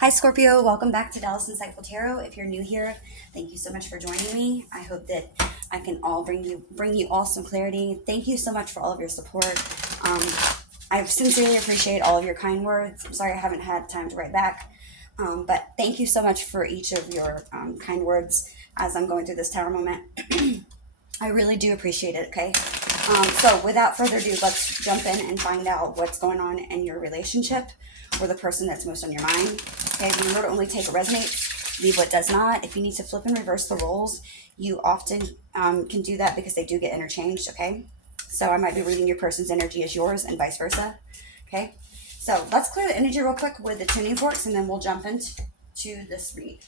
Hi, Scorpio. Welcome back to Dallas Insightful Tarot. If you're new here, thank you so much for joining me. I hope that I can all bring you all some clarity. Thank you so much for all of your support. Um, I sincerely appreciate all of your kind words. I'm sorry I haven't had time to write back, but thank you so much for each of your kind words as I'm going through this tower moment. I really do appreciate it. Okay. So without further ado, let's jump in and find out what's going on in your relationship or the person that's most on your mind. Okay. Remember to only take what resonates, leave what does not. If you need to flip and reverse the roles, you often can do that because they do get interchanged. Okay. So I might be reading your person's energy as yours and vice versa. Okay. So let's clear the energy real quick with the tuning forks and then we'll jump into this read.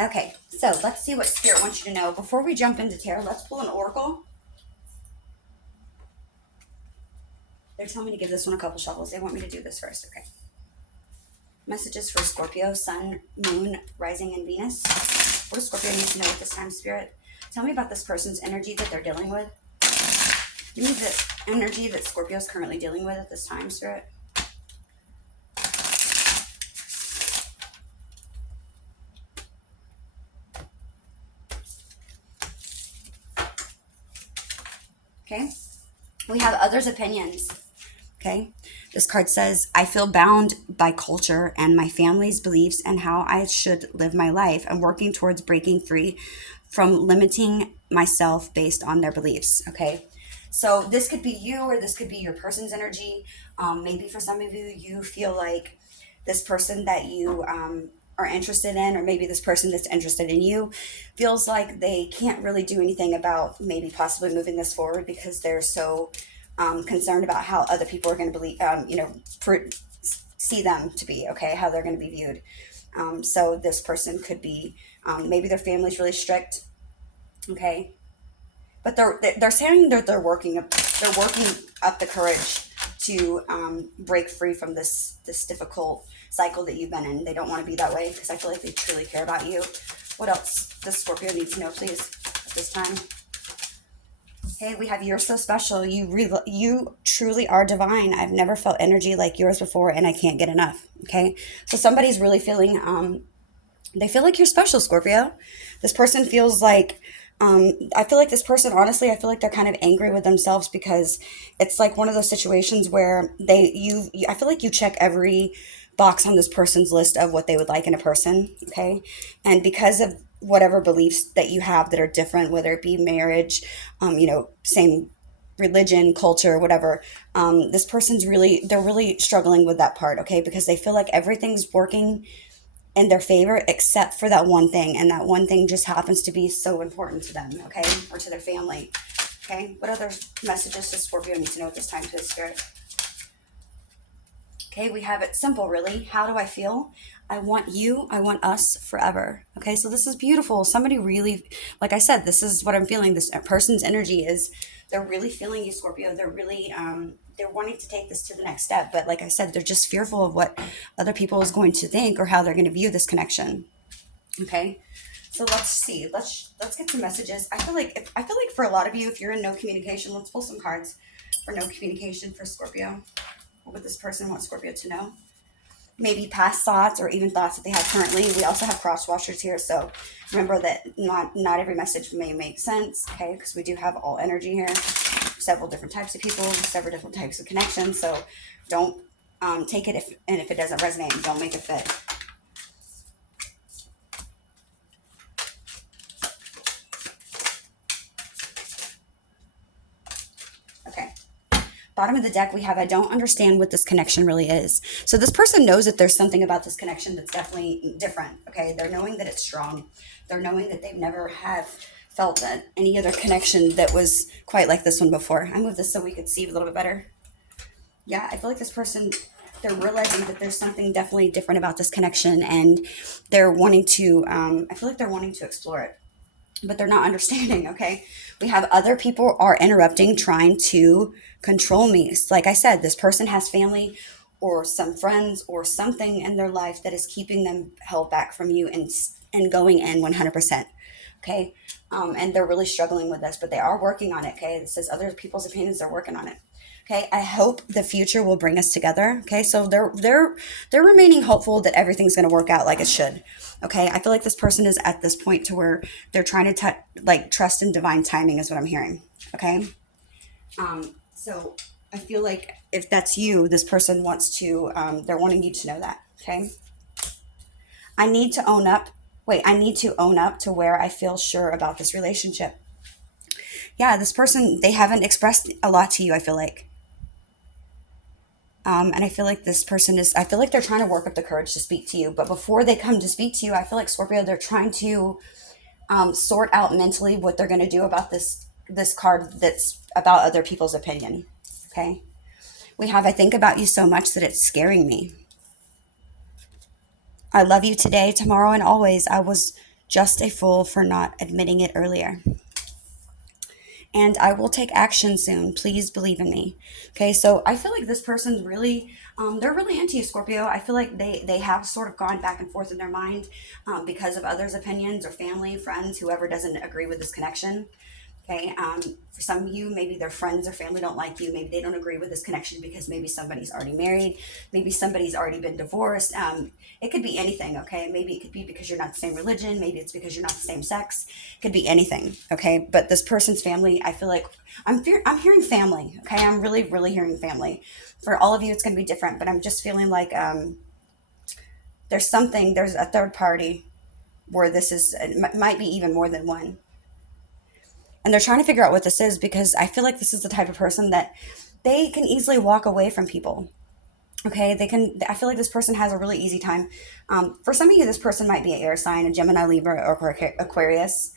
Okay, so let's see what Spirit wants you to know. Before we jump into tarot, let's pull an oracle. They're telling me to give this one a couple shuffles. They want me to do this first. Okay. Messages for Scorpio, Sun, Moon, Rising, and Venus. What does Scorpio need to know at this time, Spirit? Tell me about this person's energy that they're dealing with. Give me the energy that Scorpio is currently dealing with at this time, Spirit. Okay. We have others' opinions. Okay. This card says, I feel bound by culture and my family's beliefs and how I should live my life. I'm working towards breaking free from limiting myself based on their beliefs. Okay. So this could be you or this could be your person's energy. Maybe for some of you, you feel like this person that you are interested in, or maybe this person that's interested in you, feels like they can't really do anything about maybe possibly moving this forward because they're so concerned about how other people are going to believe, see them to be, okay, how they're going to be viewed. So this person could be, maybe their family's really strict, okay, but they're saying that they're working up the courage to break free from this difficult cycle that you've been in. They don't want to be that way because I feel like they truly care about you. What else does Scorpio need to know, please, at this time? Okay, we have you're so special. You truly are divine. I've never felt energy like yours before, and I can't get enough. Okay, so somebody's really feeling. They feel like you're special, Scorpio. This person feels like. I feel like this person, honestly, I feel like they're kind of angry with themselves because it's like one of those situations where I feel like you check every box on this person's list of what they would like in a person. Okay, and because of whatever beliefs that you have that are different, whether it be marriage, same religion, culture, whatever, this person's they're really struggling with that part. Okay, because they feel like everything's working in their favor except for that one thing, and that one thing just happens to be so important to them, okay, or to their family. Okay, what other messages does Scorpio need to know at this time, to his spirit? Okay, we have it simple, really. How do I feel? I want you, I want us forever. Okay, so this is beautiful. Somebody really, like I said, this is what I'm feeling. This person's energy is, they're really feeling you, Scorpio. They're really, they're wanting to take this to the next step. But like I said, they're just fearful of what other people is going to think or how they're going to view this connection. Okay, so let's see. Let's get some messages. I feel like for a lot of you, if you're in no communication, let's pull some cards for no communication for Scorpio. What would this person want Scorpio to know? Maybe past thoughts or even thoughts that they have currently. We also have cross watchers here, so remember that not every message may make sense, okay, because we do have all energy here, several different types of people, several different types of connections, so don't take it if it doesn't resonate, don't make it fit. Okay. Bottom of the deck, we have, I don't understand what this connection really is. So this person knows that there's something about this connection that's definitely different. Okay. They're knowing that it's strong. They're knowing that they've never have felt any other connection that was quite like this one before. I moved this so we could see a little bit better. Yeah. I feel like this person, they're realizing that there's something definitely different about this connection, and they're wanting to, I feel like they're wanting to explore it. but they're not understanding. Okay, we have other people are interrupting, trying to control me. Like I said, this person has family or some friends or something in their life that is keeping them held back from you and going in 100%. Okay, and they're really struggling with this, but they are working on it. Okay, it says other people's opinions are working on it. Okay, I hope the future will bring us together. Okay, so they're remaining hopeful that everything's going to work out like it should. Okay, I feel like this person is at this point to where they're trying to like trust in divine timing is what I'm hearing. Okay, so I feel like if that's you, this person wants to. They're wanting you to know that. Okay, I need to own up. Wait, I need to own up to where I feel sure about this relationship. Yeah, this person, they haven't expressed a lot to you, I feel like. And I feel like this person is, I feel like they're trying to work up the courage to speak to you. But before they come to speak to you, I feel like Scorpio, they're trying to sort out mentally what they're going to do about this card that's about other people's opinion. Okay. We have, I think about you so much that it's scaring me. I love you today, tomorrow, and always. I was just a fool for not admitting it earlier. And I will take action soon. Please believe in me. Okay, so I feel like this person's really, they're really into you, Scorpio. I feel like they have sort of gone back and forth in their mind because of others' opinions or family, friends, whoever doesn't agree with this connection. Okay, for some of you, maybe their friends or family don't like you. Maybe they don't agree with this connection because maybe somebody's already married. Maybe somebody's already been divorced. It could be anything, okay? Maybe it could be because you're not the same religion. Maybe it's because you're not the same sex. It could be anything, okay? But this person's family, I feel like I'm hearing family, okay? I'm really, really hearing family. For all of you, it's going to be different, but I'm just feeling like there's a third party where this is, it might be even more than one, and they're trying to figure out what this is because I feel like this is the type of person that they can easily walk away from people. Okay, they can. I feel like this person has a really easy time. For some of you, this person might be an air sign, a Gemini, Libra, or Aquarius.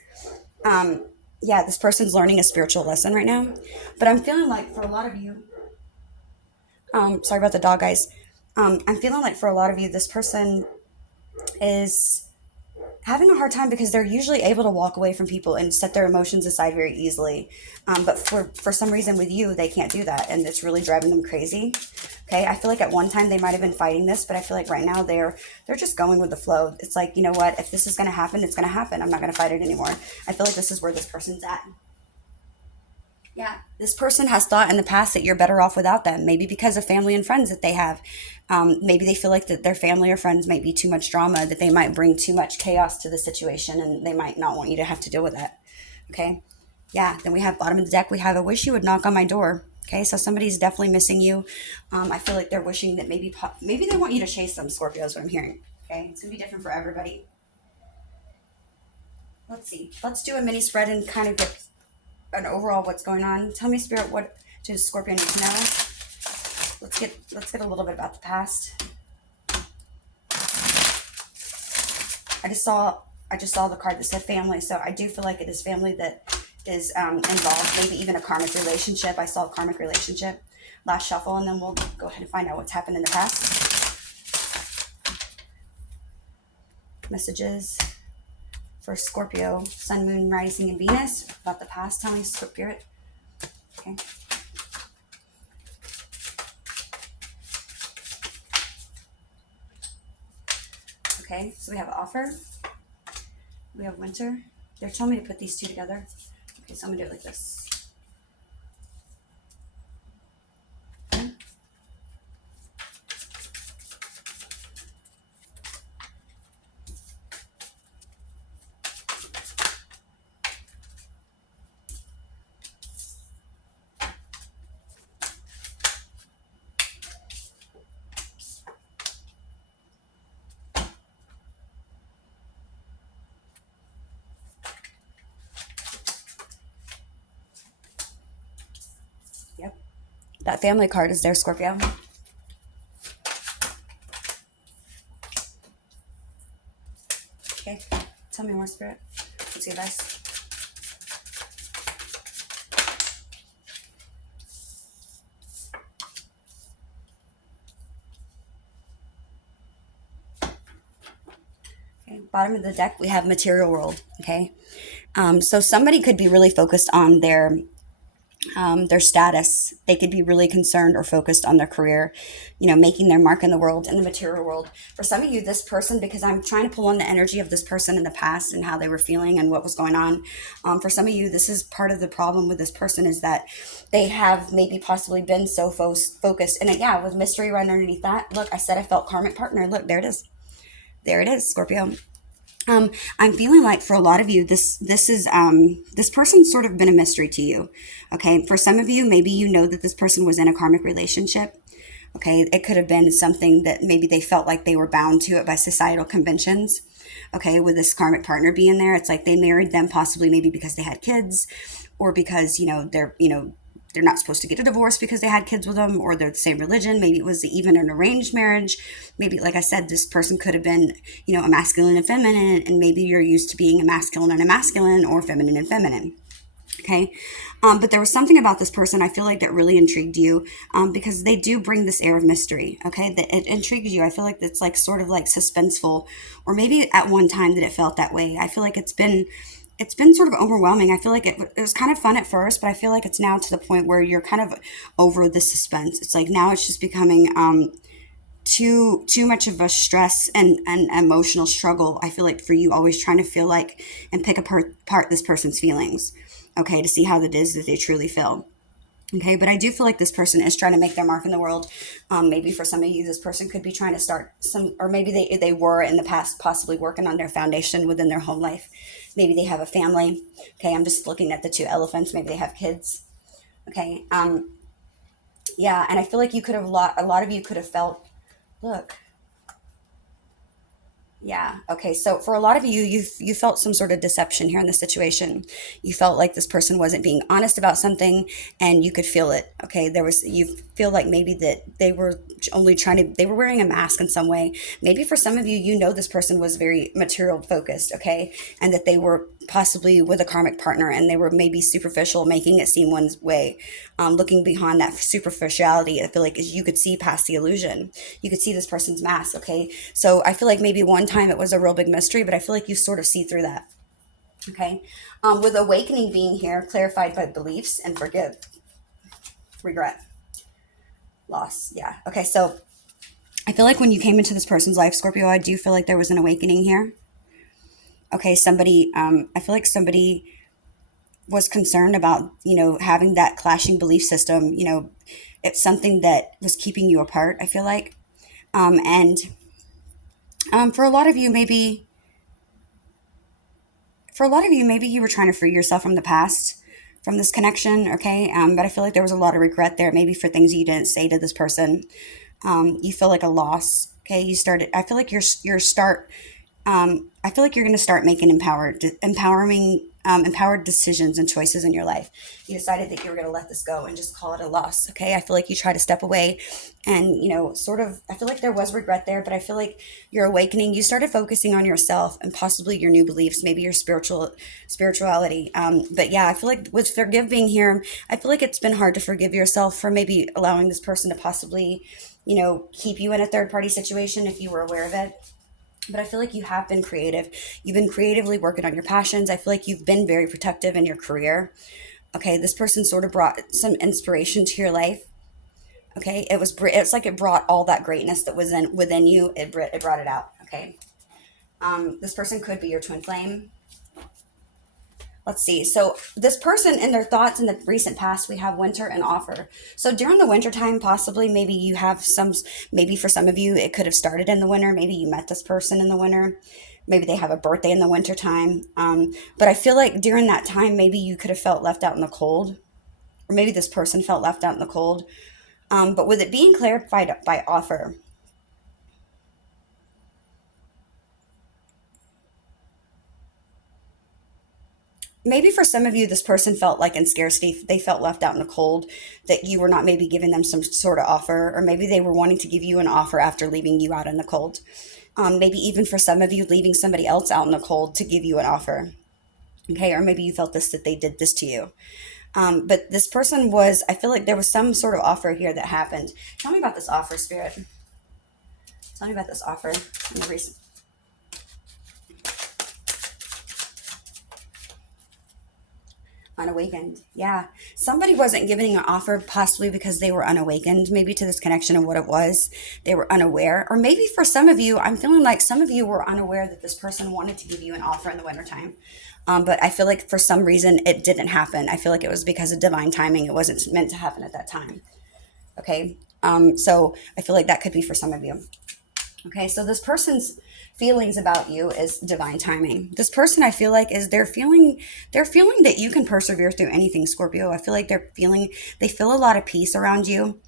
Um, yeah, this person's learning a spiritual lesson right now. But I'm feeling like for a lot of you, sorry about the dog, guys. I'm feeling like for a lot of you, this person is having a hard time because they're usually able to walk away from people and set their emotions aside very easily. But for some reason with you, they can't do that. And it's really driving them crazy. Okay. I feel like at one time they might have been fighting this, but I feel like right now they're just going with the flow. It's like, you know what, if this is going to happen, it's going to happen. I'm not going to fight it anymore. I feel like this is where this person's at. Yeah, this person has thought in the past that you're better off without them, maybe because of family and friends that they have. Maybe they feel like that their family or friends might be too much drama, that they might bring too much chaos to the situation, and they might not want you to have to deal with that. Okay. Yeah, then we have bottom of the deck, we have I wish you would knock on my door. Okay, so somebody's definitely missing you. I feel like they're wishing that maybe they want you to chase them, Scorpio, is what I'm hearing. Okay, it's going to be different for everybody. Let's see. Let's do a mini spread and kind of get an overall what's going on. Tell me, Spirit, what does Scorpio need to know? Let's get a little bit about the past. I just saw the card that said family, so I do feel like it is family that is involved. Maybe even a karmic relationship. I saw a karmic relationship. Last shuffle, and then we'll go ahead and find out what's happened in the past. Messages for Scorpio, Sun, Moon, Rising, and Venus about the past. Tell me, Spirit. Okay. Okay, so we have offer. We have winter. They're telling me to put these two together. Okay, so I'm gonna do it like this. Okay. Yep. That family card is there, Scorpio. Okay. Tell me more, Spirit. What's the advice? Okay. Bottom of the deck, we have material world. Okay. So somebody could be really focused on their status. They could be really concerned or focused on their career, making their mark in the world, in the material world. For some of you, this person, because I'm trying to pull on the energy of this person in the past and how they were feeling and what was going on. For some of you, this is part of the problem with this person, is that they have maybe possibly been so focused. And yeah, with mystery right underneath that, look, I said I felt karmic partner. Look, there it is. There it is, Scorpio. I'm feeling like for a lot of you, this person's sort of been a mystery to you. Okay, for some of you, maybe you know that this person was in a karmic relationship. Okay, it could have been something that maybe they felt like they were bound to it by societal conventions. Okay, with this karmic partner being there, it's like they married them possibly maybe because they had kids, or because they're not supposed to get a divorce because they had kids with them, or they're the same religion. Maybe it was even an arranged marriage. Maybe, like I said, this person could have been, a masculine and feminine, and maybe you're used to being a masculine and a masculine, or feminine and feminine. Okay. But there was something about this person I feel like that really intrigued you, because they do bring this air of mystery. Okay. That it intrigues you. I feel like it's like sort of like suspenseful, or maybe at one time that it felt that way. I feel like it's been sort of overwhelming. I feel like it was kind of fun at first, but I feel like it's now to the point where you're kind of over the suspense. It's like now it's just becoming too much of a stress and emotional struggle. I feel like for you, always trying to feel like and pick apart this person's feelings, okay, to see how it is that they truly feel. Okay, but I do feel like this person is trying to make their mark in the world. Maybe for some of you, this person could be trying to start some, or maybe they were in the past possibly working on their foundation within their home life. Maybe they have a family. Okay, I'm just looking at the two elephants. Maybe they have kids. Okay, yeah, and I feel like a lot of you could have felt, look, yeah. Okay. So for a lot of you, you felt some sort of deception here in this situation. You felt like this person wasn't being honest about something, and you could feel it. Okay. You feel like maybe that they were they were wearing a mask in some way. Maybe for some of you, this person was very material focused. Okay. And that they were possibly with a karmic partner, and they were maybe superficial, making it seem one way. Looking behind that superficiality, I feel like you could see past the illusion. You could see this person's mask. Okay. So I feel like maybe one time it was a real big mystery, but I feel like you sort of see through that. Okay. With awakening being here, clarified by beliefs and forgive, regret, loss. Yeah. Okay. So I feel like when you came into this person's life, Scorpio, I do feel like there was an awakening here. Okay. I feel like somebody was concerned about, having that clashing belief system. It's something that was keeping you apart, I feel like. And for a lot of you, maybe you were trying to free yourself from the past, from this connection. Okay. But I feel like there was a lot of regret there, maybe for things you didn't say to this person. You feel like a loss. Okay. I feel like I feel like you're going to start making empowered decisions and choices in your life. You decided that you were going to let this go and just call it a loss. Okay. I feel like you try to step away and, I feel like there was regret there, but I feel like your awakening, you started focusing on yourself and possibly your new beliefs, maybe your spirituality. But yeah, I feel like with forgive being here, I feel like it's been hard to forgive yourself for maybe allowing this person to possibly, keep you in a third party situation if you were aware of it. But I feel like you have been creative. You've been creatively working on your passions. I feel like you've been very protective in your career. Okay, this person sort of brought some inspiration to your life. Okay, it's like it brought all that greatness that was within you. It brought it out. Okay, this person could be your twin flame. Let's see. So this person in their thoughts in the recent past, we have winter and offer. So during the winter time, possibly, maybe you have maybe for some of you, it could have started in the winter. Maybe you met this person in the winter. Maybe they have a birthday in the winter time. But I feel like during that time, maybe you could have felt left out in the cold, or maybe this person felt left out in the cold. But with it being clarified by offer, maybe for some of you, this person felt like in scarcity. They felt left out in the cold, that you were not maybe giving them some sort of offer, or maybe they were wanting to give you an offer after leaving you out in the cold. Maybe even for some of you, leaving somebody else out in the cold to give you an offer. Okay, or maybe you felt that they did this to you. But this person I feel like there was some sort of offer here that happened. Tell me about this offer, Spirit. Tell me about this offer in the recent. Unawakened. Yeah. Somebody wasn't giving an offer possibly because they were unawakened, maybe to this connection and what it was. They were unaware. Or maybe for some of you, I'm feeling like some of you were unaware that this person wanted to give you an offer in the wintertime. But I feel like for some reason it didn't happen. I feel like it was because of divine timing. It wasn't meant to happen at that time. Okay. So I feel like that could be for some of you. Okay, so this person's feelings about you is divine timing. This person, I feel like, is they're feeling that you can persevere through anything, Scorpio. I feel like they feel a lot of peace around you.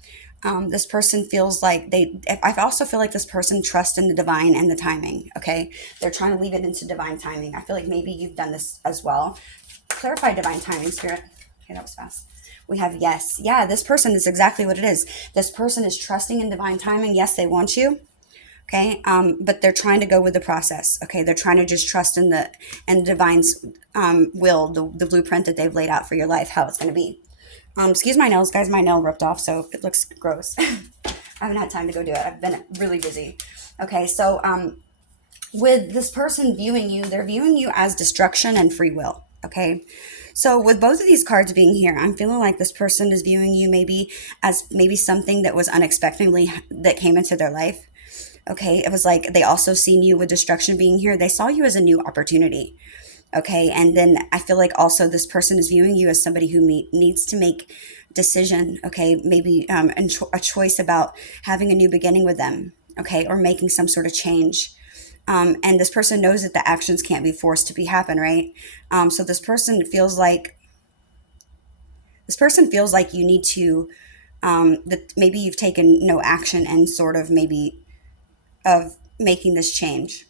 This person feels like I also feel like this person trusts in the divine and the timing. Okay, they're trying to leave it into divine timing. I feel like maybe you've done this as well. Clarify divine timing, Spirit. Okay, that was fast. We have yes. Yeah, this person is exactly what it is. This person is trusting in divine timing. Yes, they want you. Okay, but they're trying to go with the process. Okay, they're trying to just trust in the divine's will, the blueprint that they've laid out for your life, how it's going to be. Excuse my nails, guys. My nail ripped off, so it looks gross. I haven't had time to go do it. I've been really busy. Okay, so with this person viewing you, they're viewing you as destruction and free will. Okay, so with both of these cards being here, I'm feeling like this person is viewing you maybe as maybe something that was unexpectedly that came into their life. Okay, it was like they also seen you with destruction being here. They saw you as a new opportunity. Okay, and then I feel like also this person is viewing you as somebody who needs to make decision. Okay, maybe a choice about having a new beginning with them. Okay, or making some sort of change. And this person knows that the actions can't be forced to be happen, right? So this person feels like you need to that maybe you've taken no action and sort of maybe of making this change.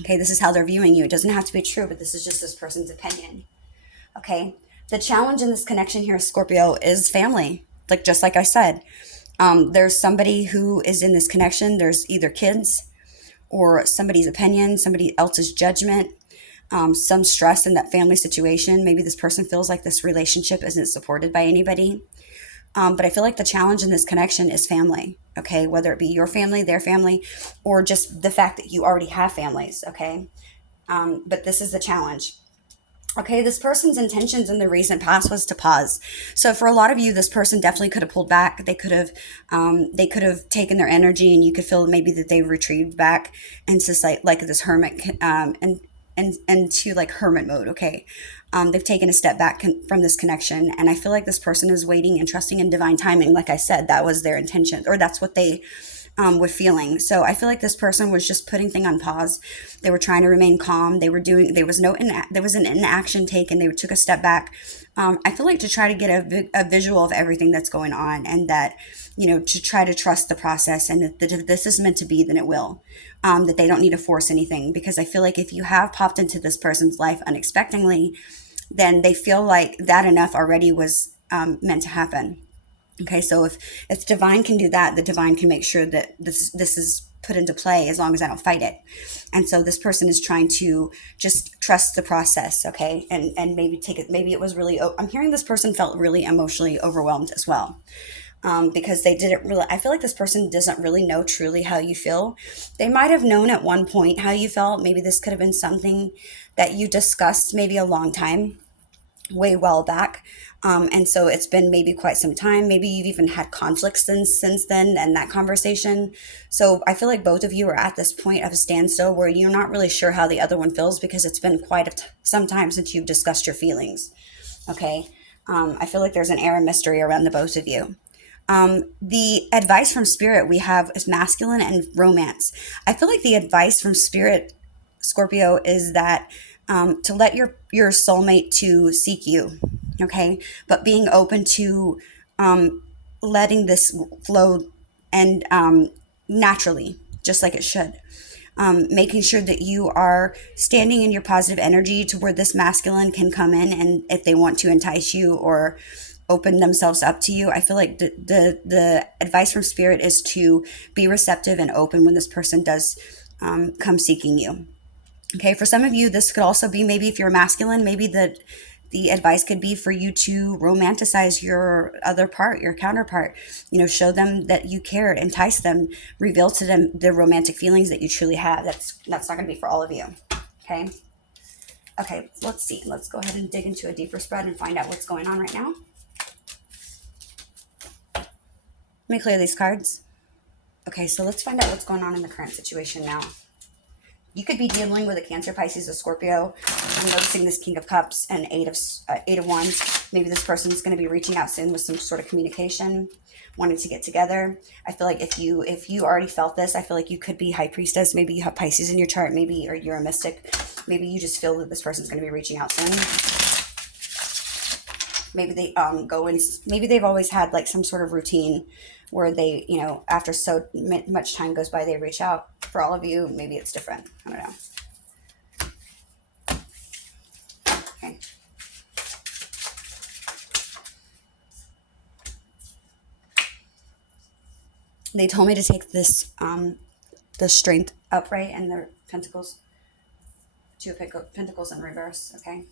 Okay, this is how they're viewing you. It doesn't have to be true, but this is just this person's opinion. Okay, the challenge in this connection here, Scorpio, is family. Like just like I said, there's somebody who is in this connection. There's either kids or somebody's opinion, somebody else's judgment, some stress in that family situation. Maybe this person feels like this relationship isn't supported by anybody. But I feel like the challenge in this connection is family, okay? Whether it be your family, their family, or just the fact that you already have families, okay? But this is the challenge. Okay, this person's intentions in the recent past was to pause. So for a lot of you, this person definitely could have pulled back. They could have taken their energy, and you could feel maybe that they retrieved back into like this hermit and to like hermit mode. Okay, they've taken a step back from this connection, and I feel like this person is waiting and trusting in divine timing. Like I said, that was their intention, or that's what they were feeling. So I feel like this person was just putting things on pause. They were trying to remain calm. There was an inaction taken. They took a step back. I feel like to try to get a visual of everything that's going on, and that, to try to trust the process, and that if this is meant to be, then it will. That they don't need to force anything, because I feel like if you have popped into this person's life unexpectedly, then they feel like that enough already was meant to happen. Okay, so if divine can do that, the divine can make sure that this is put into play as long as I don't fight it. And so this person is trying to just trust the process, okay, and maybe take it. Maybe it was really. I'm hearing this person felt really emotionally overwhelmed as well. Because they didn't really, I feel like this person doesn't really know truly how you feel. They might have known at one point how you felt. Maybe this could have been something that you discussed maybe a long time, way well back. And so it's been maybe quite some time. Maybe you've even had conflicts since then and that conversation. So I feel like both of you are at this point of a standstill where you're not really sure how the other one feels, because it's been quite some time since you've discussed your feelings. Okay. I feel like there's an air of mystery around the both of you. The advice from spirit we have is masculine and romance. I feel like the advice from spirit, Scorpio, is that to let your soulmate to seek you, okay, but being open to letting this flow and naturally, just like it should. Making sure that you are standing in your positive energy to where this masculine can come in, and if they want to entice you or open themselves up to you, I feel like the advice from spirit is to be receptive and open when this person does come seeking you. Okay, for some of you, this could also be, maybe if you're masculine, maybe the advice could be for you to romanticize your other part, your counterpart. Show them that you care, entice them, reveal to them the romantic feelings that you truly have. That's not going to be for all of you. Okay. Okay, let's see. Let's go ahead and dig into a deeper spread and find out what's going on right now. Let me clear these cards. Okay, so let's find out what's going on in the current situation now. You could be dealing with a Cancer, Pisces, a Scorpio. I'm noticing this King of Cups and Eight of Wands. Maybe this person's going to be reaching out soon with some sort of communication, wanting to get together. I feel like if you already felt this, I feel like you could be High Priestess. Maybe you have Pisces in your chart. Maybe, or you're a mystic. Maybe you just feel that this person's going to be reaching out soon. Maybe they maybe they've always had like some sort of routine where they, after so much time goes by, they reach out. For all of you, maybe it's different. I don't know. Okay. They told me to take this, the Strength upright and the Pentacles, Two of Pentacles in reverse, okay?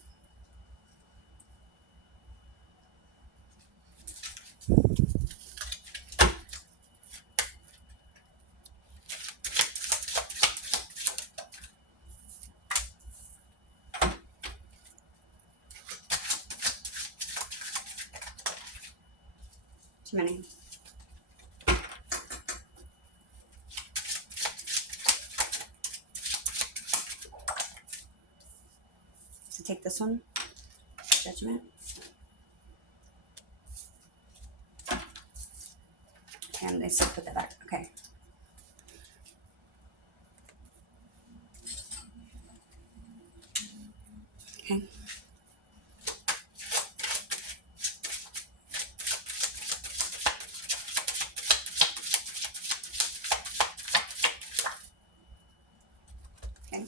Too many. So take this one, Judgment. And they still put that back, okay. Okay. Okay.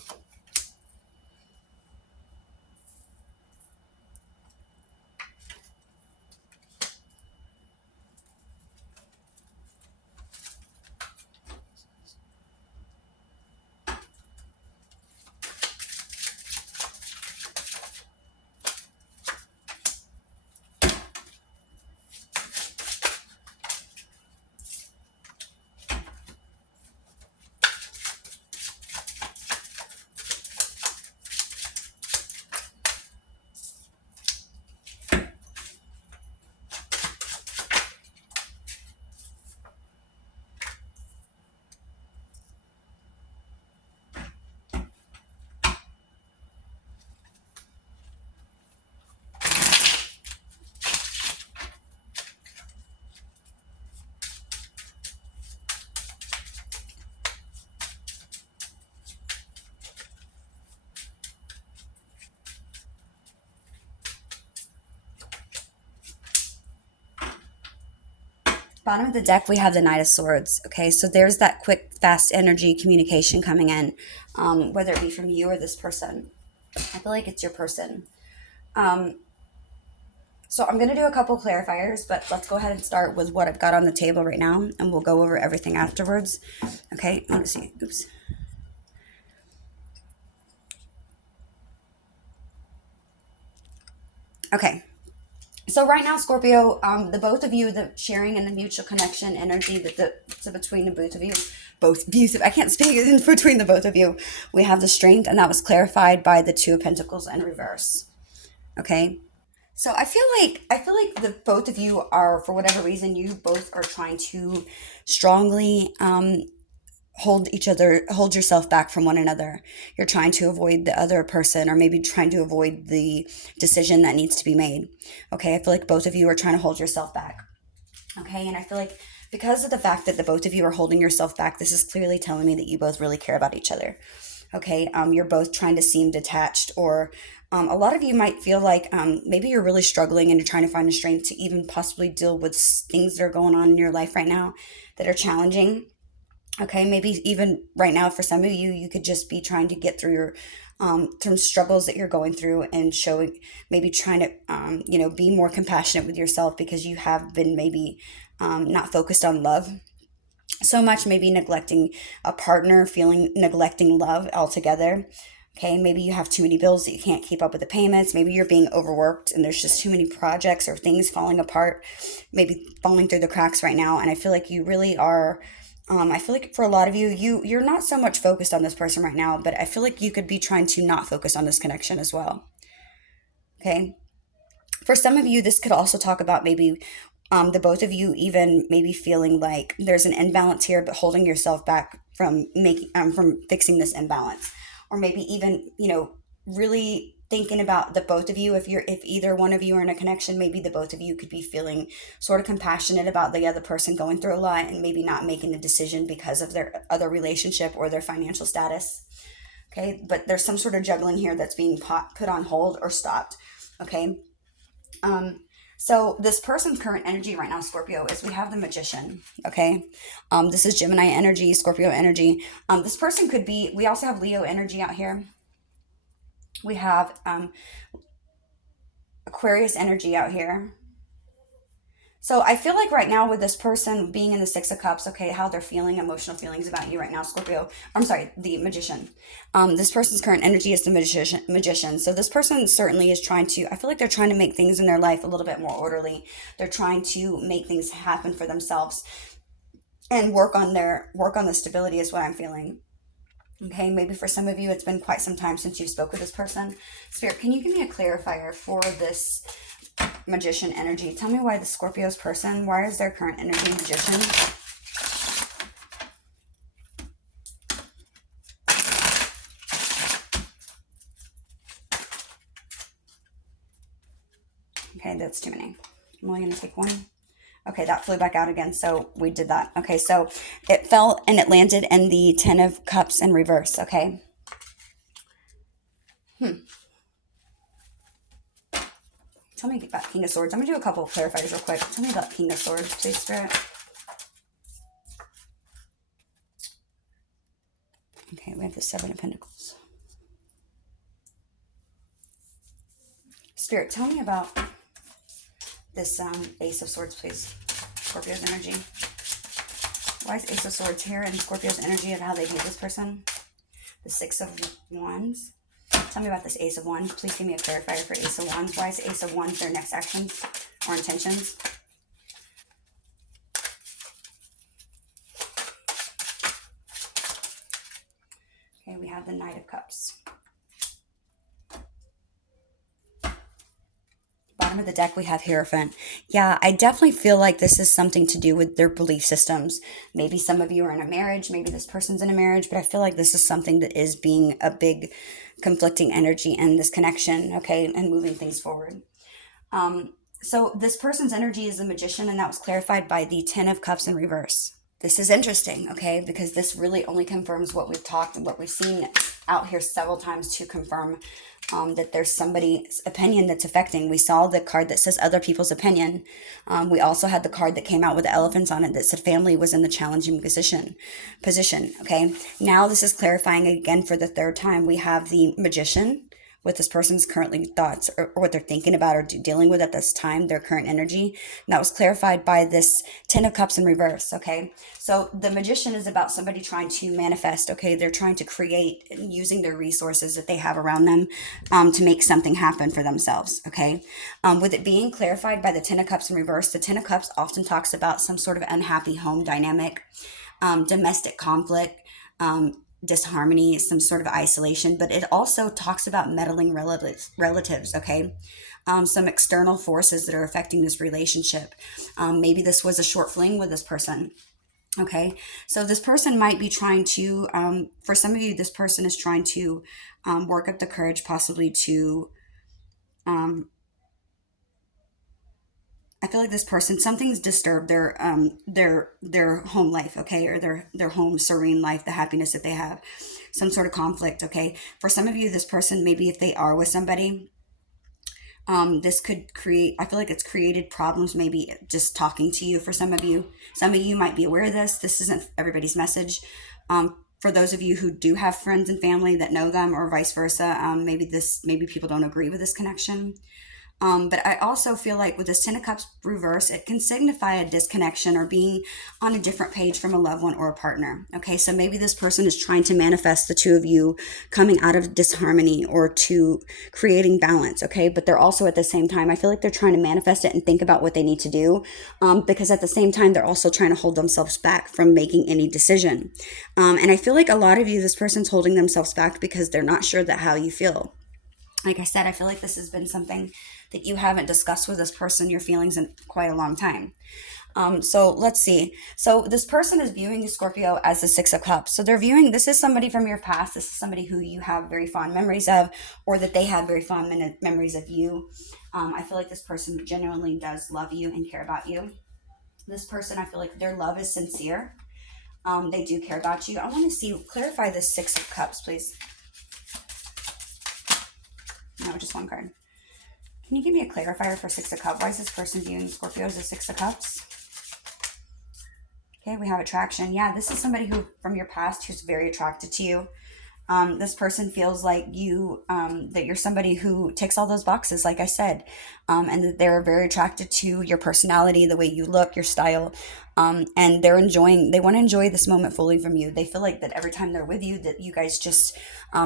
Bottom of the deck, we have the Knight of Swords. Okay, so there's that quick, fast energy communication coming in, whether it be from you or this person. I feel like it's your person. So I'm going to do a couple clarifiers, but let's go ahead and start with what I've got on the table right now, and we'll go over everything afterwards. Okay, let me see. Oops. Okay. So right now, Scorpio, the both of you, the sharing and the mutual connection energy so between the both of you, both abusive. I can't speak in between the both of you. We have the Strength, and that was clarified by the Two of Pentacles in reverse. Okay. So I feel like the both of you are, for whatever reason, you both are trying to strongly hold yourself back from one another. You're trying to avoid the other person, or maybe trying to avoid the decision that needs to be made. Okay, I feel like both of you are trying to hold yourself back. Okay, and I feel like because of the fact that the both of you are holding yourself back, this is clearly telling me that you both really care about each other. Okay, you're both trying to seem detached, or a lot of you might feel like maybe you're really struggling and you're trying to find the strength to even possibly deal with things that are going on in your life right now that are challenging. Okay, maybe even right now for some of you, you could just be trying to get through your some struggles that you're going through, and showing, maybe trying to be more compassionate with yourself, because you have been maybe not focused on love so much, maybe neglecting a partner, neglecting love altogether. Okay, maybe you have too many bills that you can't keep up with the payments. Maybe you're being overworked and there's just too many projects or things falling apart, maybe falling through the cracks right now. And I feel like you really are I feel like for a lot of you, you're not so much focused on this person right now, but I feel like you could be trying to not focus on this connection as well. Okay. For some of you, this could also talk about maybe the both of you even maybe feeling like there's an imbalance here, but holding yourself back from making from fixing this imbalance, or maybe even really thinking about the both of you. If either one of you are in a connection, maybe the both of you could be feeling sort of compassionate about the other person going through a lot and maybe not making a decision because of their other relationship or their financial status. Okay, but there's some sort of juggling here that's being put on hold or stopped. Okay. Um, so this person's current energy right now, Scorpio, is we have the Magician. Okay. This is Gemini energy, Scorpio energy. This person could be, we also have Leo energy out here. We have Aquarius energy out here. So I feel like right now with this person being in the Six of Cups, okay, how they're feeling, emotional feelings about you right now, Scorpio. I'm sorry, the Magician. This person's current energy is the Magician. So this person certainly is trying to, I feel like they're trying to make things in their life a little bit more orderly. They're trying to make things happen for themselves and work on the stability is what I'm feeling. Okay, maybe for some of you, it's been quite some time since you spoke with this person. Spirit, can you give me a clarifier for this Magician energy? Tell me why the Scorpio's person, why is their current energy Magician? Okay, that's too many. I'm only going to take one. Okay, that flew back out again, so we did that. Okay, so it fell and it landed in the Ten of Cups in reverse, okay? Tell me about King of Swords. I'm going to do a couple of clarifiers real quick. Tell me about King of Swords, please, Spirit. Okay, we have the Seven of Pentacles. Spirit, tell me about this Ace of Swords, please. Scorpio's energy. Why is Ace of Swords here in Scorpio's energy and how they view this person? The Six of Wands. Tell me about this Ace of Wands. Please give me a clarifier for Ace of Wands. Why is Ace of Wands their next actions or intentions? Okay, we have the Knight of Cups. Bottom of the deck, we have Hierophant. Yeah, I definitely feel like this is something to do with their belief systems. Maybe some of you are in a marriage, maybe this person's in a marriage, but I feel like this is something that is being a big conflicting energy in this connection, okay, and moving things forward. So this person's energy is the Magician, and that was clarified by the Ten of Cups in reverse. This is interesting, okay, because this really only confirms what we've talked and what we've seen out here several times to confirm that there's somebody's opinion that's affecting. We saw the card that says other people's opinion. We also had the card that came out with the elephants on it that said family was in the challenging position. Okay, now this is clarifying again for the third time. We have the Magician with this person's currently thoughts or what they're thinking about or dealing with at this time, their current energy. And that was clarified by this Ten of Cups in reverse, okay? So the Magician is about somebody trying to manifest, okay? They're trying to create using their resources that they have around them to make something happen for themselves, okay? With it being clarified by the Ten of Cups in reverse, the Ten of Cups often talks about some sort of unhappy home dynamic, domestic conflict, disharmony, some sort of isolation, but it also talks about meddling relatives, okay? Some external forces that are affecting this relationship. Maybe this was a short fling with this person, okay? So this person might be trying to, for some of you, this person is trying to work up the courage possibly to, I feel like this person, something's disturbed their home life, okay, or their home serene life, the happiness that they have, some sort of conflict, okay. For some of you, this person, maybe if they are with somebody, this could create, I feel like it's created problems, maybe just talking to you. For some of you might be aware of this. This isn't everybody's message. For those of you who do have friends and family that know them or vice versa, maybe people don't agree with this connection. But I also feel like with this Ten of Cups reverse, it can signify a disconnection or being on a different page from a loved one or a partner. Okay, so maybe this person is trying to manifest the two of you coming out of disharmony or to creating balance. Okay, but they're also at the same time, I feel like they're trying to manifest it and think about what they need to do, because at the same time, they're also trying to hold themselves back from making any decision. And I feel like a lot of you, this person's holding themselves back because they're not sure that how you feel. Like I said, I feel like this has been something that you haven't discussed with this person, your feelings, in quite a long time. So let's see. So this person is viewing Scorpio as the Six of Cups. So they're viewing, this is somebody from your past. This is somebody who you have very fond memories of, or that they have very fond memories of you. I feel like this person genuinely does love you and care about you. This person, I feel like their love is sincere. They do care about you. I want to see, clarify this Six of Cups, please. No, just one card. Can you give me a clarifier for Six of Cups? Why is this person viewing Scorpio as a Six of Cups? Okay, we have attraction. Yeah, this is somebody who from your past who's very attracted to you. This person feels like you, that you're somebody who ticks all those boxes, like I said, and that they're very attracted to your personality, the way you look, your style, and they want to enjoy this moment fully from you. They feel like that every time they're with you, that you guys just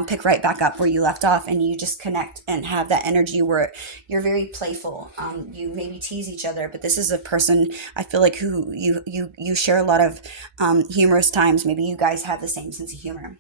pick right back up where you left off, and you just connect and have that energy where you're very playful. You maybe tease each other, but this is a person I feel like who you share a lot of humorous times. Maybe you guys have the same sense of humor.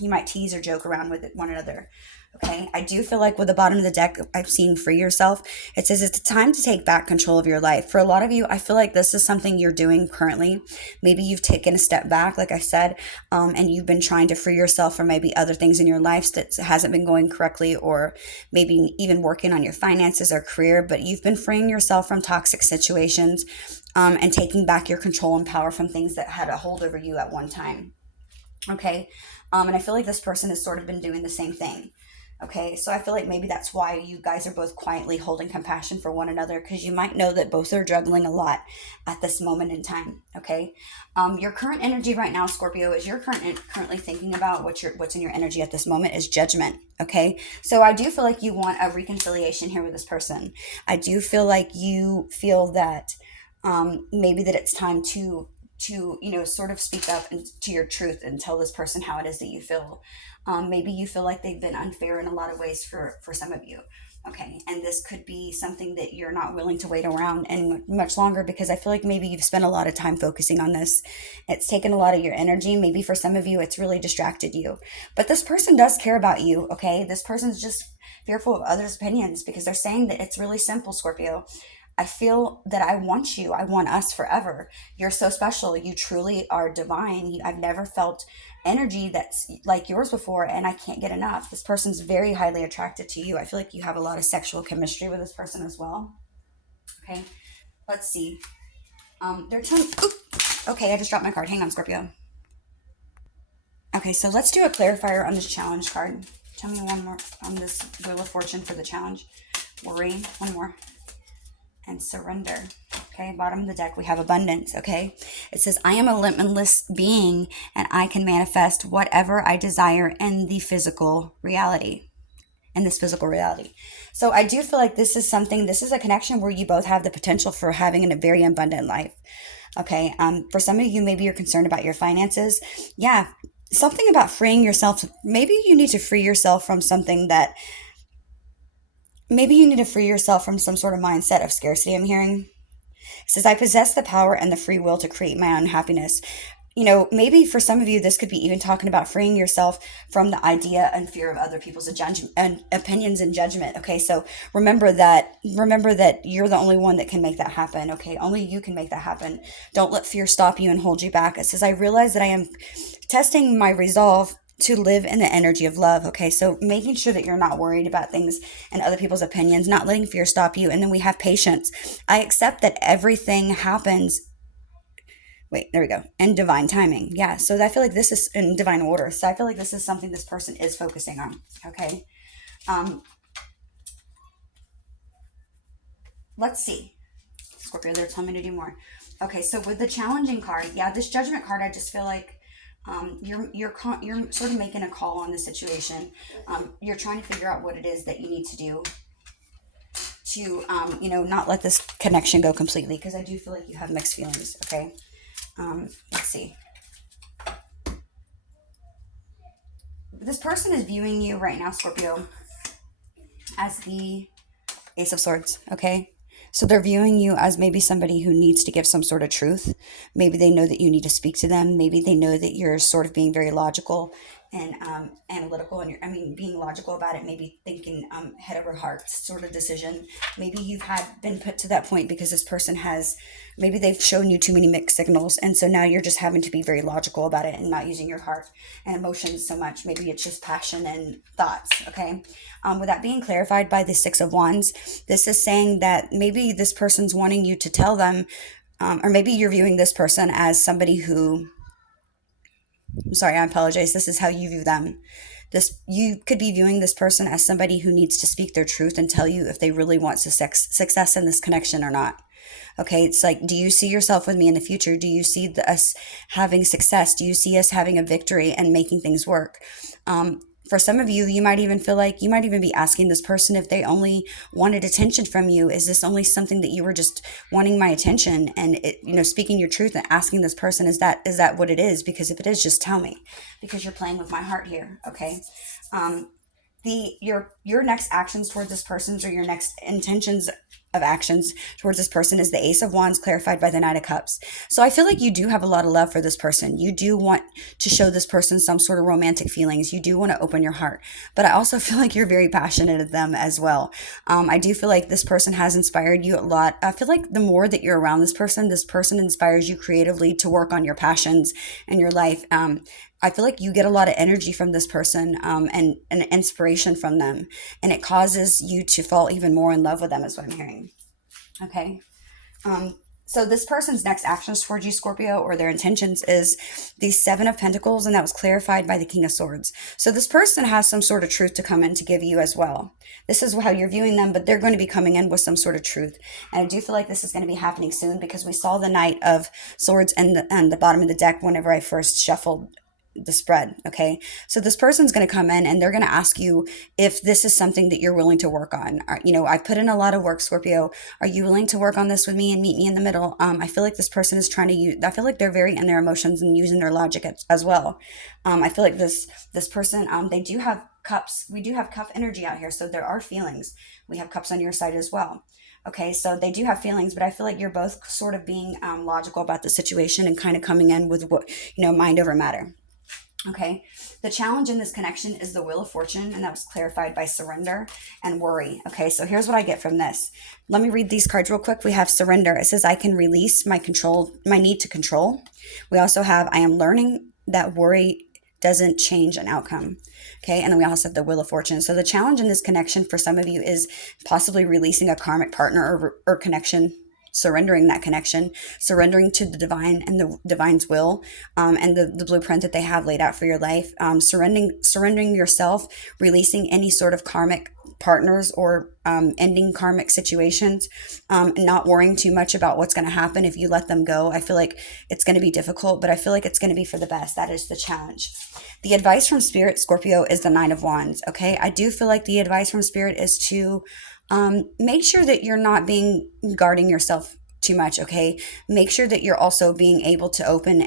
You might tease or joke around with one another. Okay. I do feel like with the bottom of the deck, I've seen free yourself. It says it's time to take back control of your life. For a lot of you, I feel like this is something you're doing currently. Maybe you've taken a step back, like I said, and you've been trying to free yourself from maybe other things in your life that hasn't been going correctly, or maybe even working on your finances or career, but you've been freeing yourself from toxic situations, and taking back your control and power from things that had a hold over you at one time. Okay. And I feel like this person has sort of been doing the same thing. Okay. So I feel like maybe that's why you guys are both quietly holding compassion for one another, because you might know that both are juggling a lot at this moment in time. Okay. Your current energy right now, Scorpio, is you're currently thinking about what's in your energy at this moment is judgment. Okay. So I do feel like you want a reconciliation here with this person. I do feel like you feel that, maybe that it's time to sort of speak up to your truth and tell this person how it is that you feel. Maybe you feel like they've been unfair in a lot of ways for some of you. Okay. And this could be something that you're not willing to wait around and much longer, because I feel like maybe you've spent a lot of time focusing on this. It's taken a lot of your energy. Maybe for some of you, it's really distracted you, but this person does care about you. Okay. This person's just fearful of others' opinions, because they're saying that it's really simple, Scorpio. I feel that I want you. I want us forever. You're so special. You truly are divine. I've never felt energy that's like yours before, and I can't get enough. This person's very highly attracted to you. I feel like you have a lot of sexual chemistry with this person as well. Okay, let's see. They're telling. Okay, I just dropped my card. Hang on, Scorpio. Okay, so let's do a clarifier on this challenge card. Tell me one more on this Wheel of Fortune for the challenge. Worry. One more. And surrender. Okay, bottom of the deck, we have abundance. Okay, it says, I am a limitless being and I can manifest whatever I desire in the physical reality. In this physical reality. So I do feel like this is a connection where you both have the potential for having a very abundant life. Okay, for some of you, maybe you're concerned about your finances. Yeah, something about freeing yourself. Maybe you need to free yourself from something that Maybe you need to free yourself from some sort of mindset of scarcity, I'm hearing. It says, I possess the power and the free will to create my own happiness. Maybe for some of you, this could be even talking about freeing yourself from the idea and fear of other people's opinions and judgment. Okay, so remember that you're the only one that can make that happen. Okay, only you can make that happen. Don't let fear stop you and hold you back. It says, I realize that I am testing my resolve to live in the energy of love. Okay, so making sure that you're not worried about things and other people's opinions, not letting fear stop you. And then we have patience. I accept that everything happens. Wait, there we go. And divine timing. Yeah, so I feel like this is in divine order. So I feel like this is something this person is focusing on. Okay. Let's see. Scorpio, they're telling me to do more. Okay, so with the challenging card, yeah, this judgment card, I just feel like you're sort of making a call on the situation. You're trying to figure out what it is that you need to do to, not let this connection go completely, because I do feel like you have mixed feelings, okay? Let's see. This person is viewing you right now, Scorpio, as the Ace of Swords, okay? So they're viewing you as maybe somebody who needs to give some sort of truth. Maybe they know that you need to speak to them. Maybe they know that you're sort of being very logical and analytical, and being logical about it. Maybe thinking head over heart sort of decision. Maybe you've been put to that point because this person maybe they've shown you too many mixed signals, and so now you're just having to be very logical about it and not using your heart and emotions so much. Maybe it's just passion and thoughts, okay? With that being clarified by the Six of Wands, this is saying that maybe this person's wanting you to tell them, or maybe you're viewing this person as somebody who, I'm sorry, I apologize. This is how you view them. You could be viewing this person as somebody who needs to speak their truth and tell you if they really want success in this connection or not. Okay, it's like, do you see yourself with me in the future? Do you see us having success? Do you see us having a victory and making things work? For some of you, you might even feel like you might even be asking this person if they only wanted attention from you. Is this only something that you were just wanting my attention? And speaking your truth and asking this person, is that what it is? Because if it is, just tell me, because you're playing with my heart here. Okay. Your next actions towards this person's, or your next intentions of actions towards this person, is the Ace of Wands clarified by the Knight of Cups. So I feel like you do have a lot of love for this person. You do want to show this person some sort of romantic feelings. You do want to open your heart, but I also feel like you're very passionate of them as well. I do feel like this person has inspired you a lot. I feel like the more that you're around this person inspires you creatively to work on your passions and your life. I feel like you get a lot of energy from this person, and inspiration from them, and it causes you to fall even more in love with them, is what I'm hearing. Okay. So this person's next actions towards you, Scorpio, or their intentions, is the Seven of Pentacles, and that was clarified by the King of Swords. So this person has some sort of truth to come in to give you as well. This is how you're viewing them, but they're going to be coming in with some sort of truth. And I do feel like this is going to be happening soon, because we saw the Knight of Swords and the bottom of the deck whenever I first shuffled the spread. Okay. So this person's going to come in and they're going to ask you if this is something that you're willing to work on. I've put in a lot of work, Scorpio. Are you willing to work on this with me and meet me in the middle? I feel like this person is trying to use, I feel like they're very in their emotions and using their logic as well. I feel like this person, they do have cups. We do have cup energy out here. So there are feelings. We have cups on your side as well. Okay, so they do have feelings, but I feel like you're both sort of being logical about the situation and kind of coming in with what, mind over matter. Okay, the challenge in this connection is the Wheel of Fortune, and that was clarified by surrender and worry. Okay, so here's what I get from this. Let me read these cards real quick. We have surrender. It says, I can release my need to control. We also have, I am learning that worry doesn't change an outcome. Okay, and then we also have the Wheel of Fortune. So the challenge in this connection for some of you is possibly releasing a karmic partner or connection, surrendering that connection, surrendering to the divine and the divine's will, and the blueprint that they have laid out for your life, surrendering yourself, releasing any sort of karmic partners or ending karmic situations, not worrying too much about what's going to happen if you let them go. I feel like it's going to be difficult, but I feel like it's going to be for the best. That is the challenge. The advice from Spirit, Scorpio, is the Nine of Wands. Okay, I do feel like the advice from Spirit is to make sure that you're not guarding yourself too much. Okay. Make sure that you're also being able to open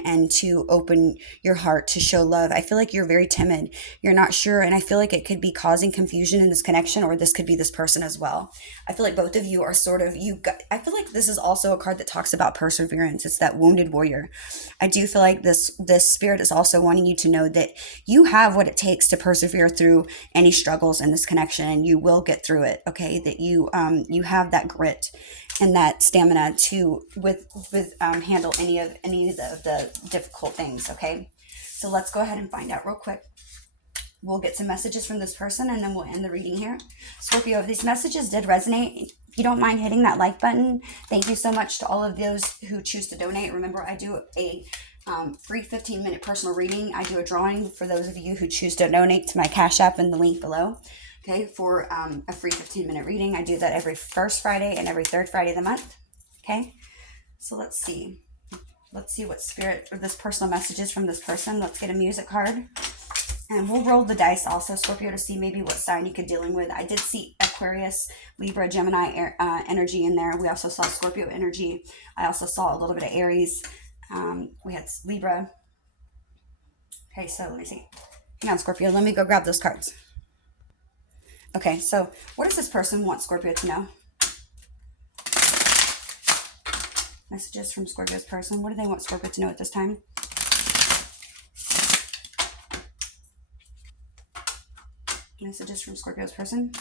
your heart to show love. I feel like you're very timid. You're not sure. And I feel like it could be causing confusion in this connection, or this could be this person as well. I feel like both of you are I feel like this is also a card that talks about perseverance. It's that wounded warrior. I do feel like this Spirit is also wanting you to know that you have what it takes to persevere through any struggles in this connection, and you will get through it. Okay. That you have that grit and that stamina to handle any of the difficult things. Okay, so let's go ahead and find out real quick. We'll get some messages from this person, and then we'll end the reading here. Scorpio, if these messages did resonate, if you don't mind hitting that like button, thank you so much to all of those who choose to donate. Remember, I do a free 15-minute personal reading. I do a drawing for those of you who choose to donate to my Cash App in the link below. Okay, for a free 15-minute reading. I do that every first Friday and every third Friday of the month. Okay, so let's see what Spirit or this personal messages from this person. Let's get a music card, and we'll roll the dice also, Scorpio, to see maybe what sign you could dealing with. I did see Aquarius, Libra, Gemini energy in there. We also saw Scorpio energy. I also saw a little bit of Aries. We had Libra. Okay, so let me see. Hang on, Scorpio. Let me go grab those cards. Okay, so what does this person want Scorpio to know? Messages from Scorpio's person. What do they want Scorpio to know at this time? Messages from Scorpio's person.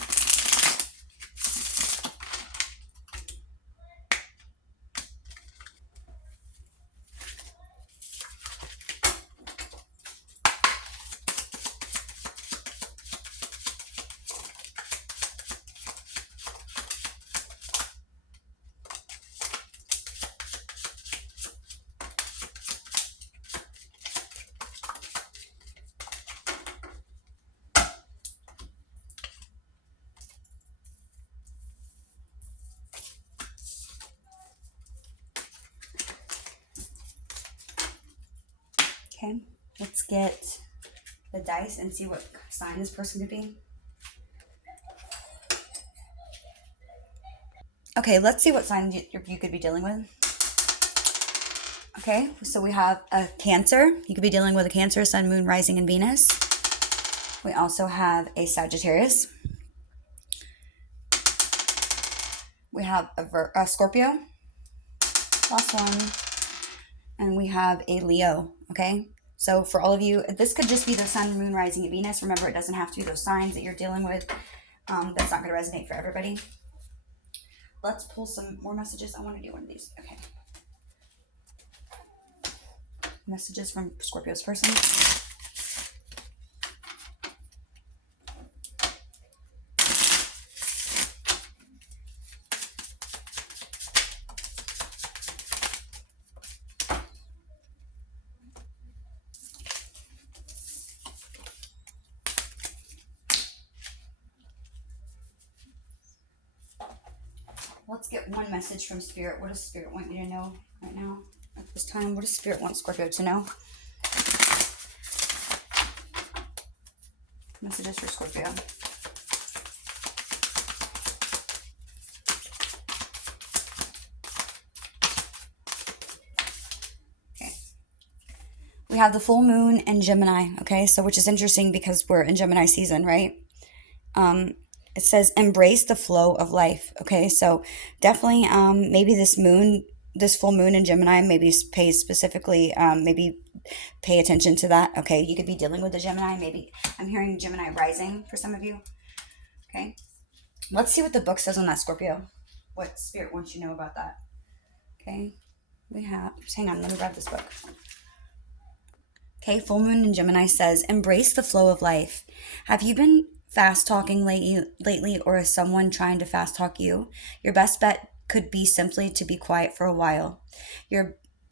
Okay, let's get the dice and see what sign this person could be. Okay, let's see what sign you could be dealing with. Okay, so we have a Cancer. You could be dealing with a Cancer, Sun, Moon, Rising, and Venus. We also have a Sagittarius. We have a Scorpio. Last one. And we have a Leo, okay? So for all of you, this could just be the Sun, Moon, Rising, and Venus. Remember, it doesn't have to be those signs that you're dealing with. That's not going to resonate for everybody. Let's pull some more messages. I want to do one of these. Okay. Messages from Scorpio's person. Let's get one message from Spirit. What does Spirit want you to know right now at this time? What does Spirit want Scorpio to know? Messages for Scorpio. Okay. We have the full moon in Gemini, okay? So which is interesting because we're in Gemini season, right? It says embrace the flow of life. Okay, so definitely maybe this full moon in Gemini, maybe pay specifically, maybe pay attention to that. Okay, you could be dealing with the Gemini. Maybe I'm hearing Gemini rising for some of you. Okay, let's see what the book says on that, Scorpio. What Spirit wants you to know about that. Okay, we have, hang on, let me grab this book. Okay, full moon in Gemini says embrace the flow of life. Have you been fast talking lately, or is someone trying to fast talk you? Your best bet could be simply to be quiet for a while.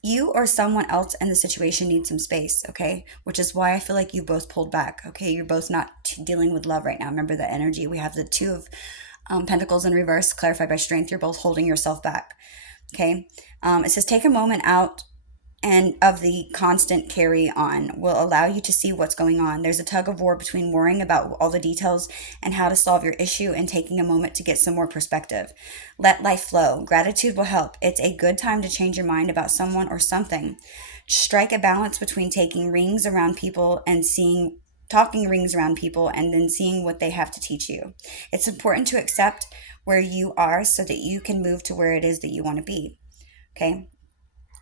You or someone else in the situation needs some space, okay? Which is why I feel like you both pulled back, okay? You're both not dealing with love right now. Remember the energy. We have the Two of Pentacles in reverse, clarified by Strength. You're both holding yourself back, okay? It says take a moment out and of the constant carry on will allow you to see what's going on. There's a tug of war between worrying about all the details and how to solve your issue and taking a moment to get some more perspective. Let life flow. Gratitude will help. It's a good time to change your mind about someone or something. Strike a balance between taking rings around people and talking rings around people and then seeing what they have to teach you. It's important to accept where you are so that you can move to where it is that you want to be.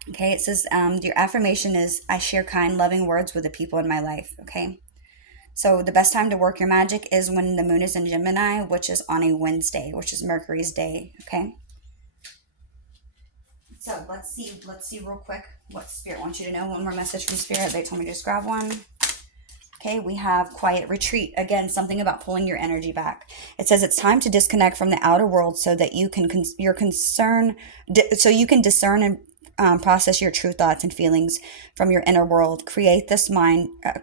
Okay, it says your affirmation is, I share kind, loving words with the people in my life, okay? So the best time to work your magic is when the moon is in Gemini, which is on a Wednesday, which is Mercury's day, okay? So let's see real quick what Spirit wants you to know. One more message from Spirit. They told me to just grab one. Okay, we have quiet retreat. Again, something about pulling your energy back. It says it's time to disconnect from the outer world so that you can so you can discern and process your true thoughts and feelings from your inner world. Create this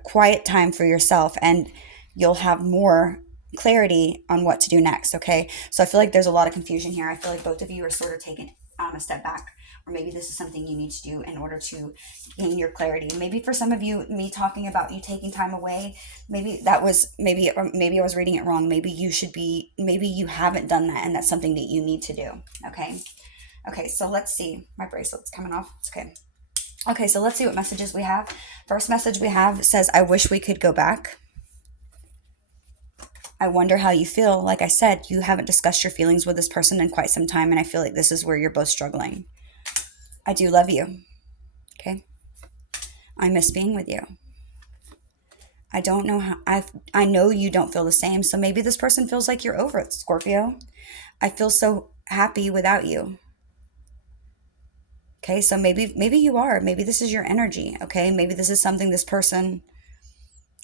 quiet time for yourself, and you'll have more clarity on what to do next. Okay, so I feel like there's a lot of confusion here. I feel like both of you are sort of taking a step back, or maybe this is something you need to do in order to gain your clarity. Maybe for some of you, me talking about you taking time away, maybe that was maybe I was reading it wrong. Maybe you haven't done that, and that's something that you need to do. Okay, so let's see. My bracelet's coming off. It's okay. Okay, so let's see what messages we have. First message we have says, I wish we could go back. I wonder how you feel. Like I said, you haven't discussed your feelings with this person in quite some time, and I feel like this is where you're both struggling. I do love you. Okay. I miss being with you. I don't know how, I know you don't feel the same, so maybe this person feels like you're over it, Scorpio. I feel so happy without you. Okay, so maybe you are. Maybe this is your energy. Okay, maybe this is something this person.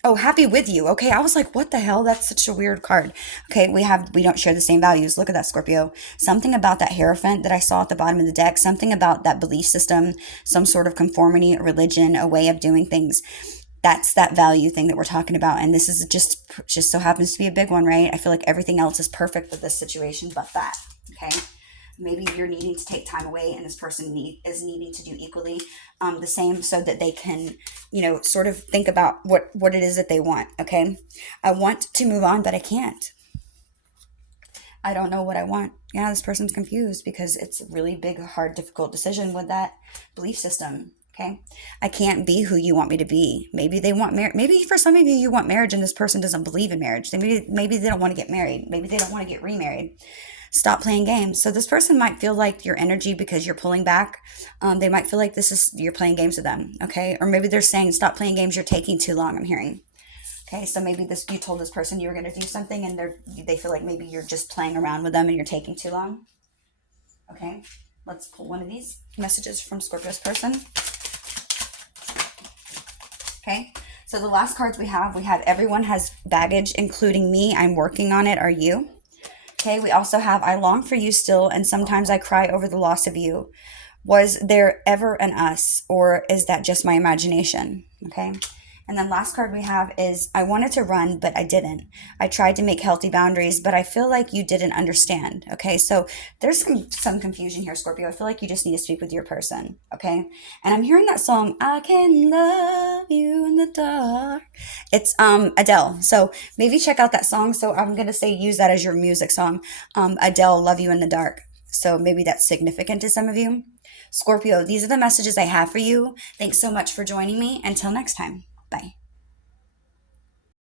Oh, happy with you. Okay, I was like, what the hell? That's such a weird card. Okay, we don't share the same values. Look at that, Scorpio. Something about that Hierophant that I saw at the bottom of the deck, something about that belief system, some sort of conformity, religion, a way of doing things. That's that value thing that we're talking about. And this is just so happens to be a big one, right? I feel like everything else is perfect with this situation but that. Okay. Maybe you're needing to take time away, and this person is needing to do equally the same, so that they can, sort of think about what it is that they want. Okay. I want to move on, but I can't. I don't know what I want. Yeah, this person's confused because it's a really big, hard, difficult decision with that belief system. Okay. I can't be who you want me to be. Maybe they want marriage. Maybe for some of you, you want marriage and this person doesn't believe in marriage. Maybe they don't want to get married. Maybe they don't want to get remarried. Stop playing games. So this person might feel like your energy because you're pulling back. They might feel like you're playing games with them. Okay. Or maybe they're saying, stop playing games. You're taking too long. I'm hearing. Okay. So maybe you told this person you were going to do something, and they feel like maybe you're just playing around with them and you're taking too long. Okay. Let's pull one of these messages from Scorpio's person. Okay. So the last cards we have everyone has baggage, including me. I'm working on it. Are you? Okay, we also have, I long for you still, and sometimes I cry over the loss of you. Was there ever an us, or is that just my imagination? Okay. And then last card we have is, I wanted to run, but I didn't. I tried to make healthy boundaries, but I feel like you didn't understand. Okay, so there's some confusion here, Scorpio. I feel like you just need to speak with your person. Okay. And I'm hearing that song, I Can Love You in the Dark. It's Adele. So maybe check out that song. So I'm going to say use that as your music song. Adele, Love You in the Dark. So maybe that's significant to some of you. Scorpio, these are the messages I have for you. Thanks so much for joining me. Until next time. Bye.